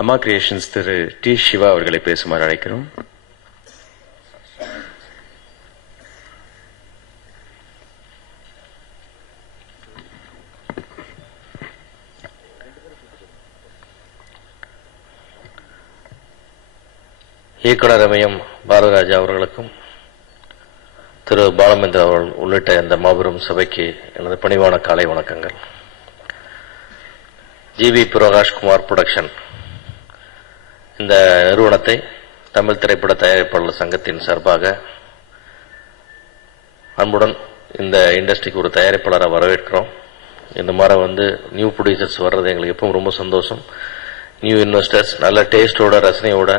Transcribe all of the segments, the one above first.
அம்மா கிரியேஷன்ஸ் திரு டி சிவா அவர்களை பேசுமாறு அழைக்கிறோம். இயக்குனர் எம்எம் பாரதிராஜா அவர்களுக்கும் திரு பாலமேந்திர அவர்கள் உள்ளிட்ட இந்த மாபெரும் சபைக்கு எனது பணிவான காலை வணக்கங்கள். ஜிவி பிரகாஷ்குமார் புரொடக்ஷன் இந்த நிறுவனத்தை தமிழ் திரைப்பட தயாரிப்பாளர் சங்கத்தின் சார்பாக அன்புடன் இந்த இண்டஸ்ட்ரிக்கு ஒரு தயாரிப்பாளரை வரவேற்கிறோம். இந்த மாதிரி நியூ ப்ரொடியூசர்ஸ் வர்றது எங்களுக்கு எப்பவும் ரொம்ப சந்தோஷம். நியூ இன்வெஸ்டர்ஸ் நல்ல டேஸ்டோட ரசனையோட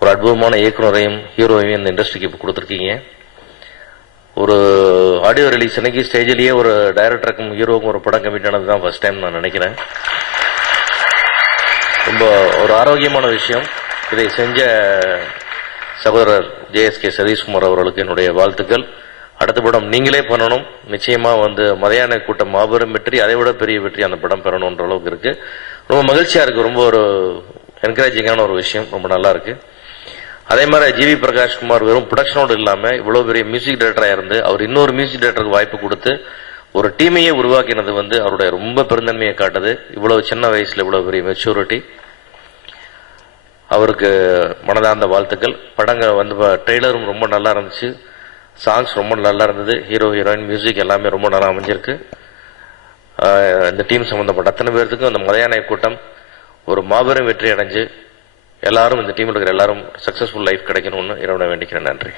ஒரு அற்புதமான இயக்குனரையும் ஹீரோவையும் இந்த இண்டஸ்ட்ரிக்கு இப்போ கொடுத்துருக்கீங்க. ஒரு ஆடியோ ரிலீஸ் அன்னைக்கு ஸ்டேஜிலேயே ஒரு டைரக்டருக்கும் ஹீரோவுக்கும் ஒரு படம் கமிட் ஆனது தான் ஃபர்ஸ்ட் டைம் நான் நினைக்கிறேன். ரொம்ப ஒரு ஆரோக்கியமான விஷயம். இதை செஞ்ச சகோதரர் ஜேஎஸ்கே சதீஷ்குமார் அவர்களுக்கு என்னுடைய வாழ்த்துக்கள். அடுத்த படம் நீங்களே பண்ணணும். நிச்சயமா மதியான கூட்டம் மாபெரும் வெற்றி, அதை விட பெரிய வெற்றி அந்த படம் பெறணுன்ற அளவுக்கு இருக்கு. ரொம்ப மகிழ்ச்சியா இருக்கு. ரொம்ப ஒரு என்கரேஜிங்கான ஒரு விஷயம். ரொம்ப நல்லா இருக்கு. அதே மாதிரி ஜிவி பிரகாஷ்குமார் வெறும் ப்ரொடக்ஷனோடு இல்லாம இவ்வளவு பெரிய மியூசிக் டைரக்டரா இருந்து அவர் இன்னொரு மியூசிக் டைரக்டருக்கு வாய்ப்பு கொடுத்து ஒரு டீமையே உருவாக்கினது அவருடைய ரொம்ப பெருந்தன்மையை காட்டுது. இவ்வளவு சின்ன வயசுல இவ்வளவு பெரிய மெச்சூரிட்டி. அவருக்கு மனதார்ந்த வாழ்த்துக்கள். படங்கள் ட்ரெய்லரும் ரொம்ப நல்லா இருந்துச்சு, சாங்ஸ் ரொம்ப நல்லா இருந்தது, ஹீரோ ஹீரோயின் மியூசிக் எல்லாமே ரொம்ப நல்லா அமைஞ்சிருக்கு. இந்த டீம் சம்பந்தப்பட்ட அத்தனை பேர்த்துக்கும் அந்த மதியான கூட்டம் ஒரு மாபெரும் வெற்றி அடைஞ்சு எல்லாரும் இந்த டீமில் இருக்கிற எல்லாரும் சக்சஸ்ஃபுல் லைஃப் கிடைக்கணும்னு இறைவனை வேண்டிக்கிறேன். நன்றி.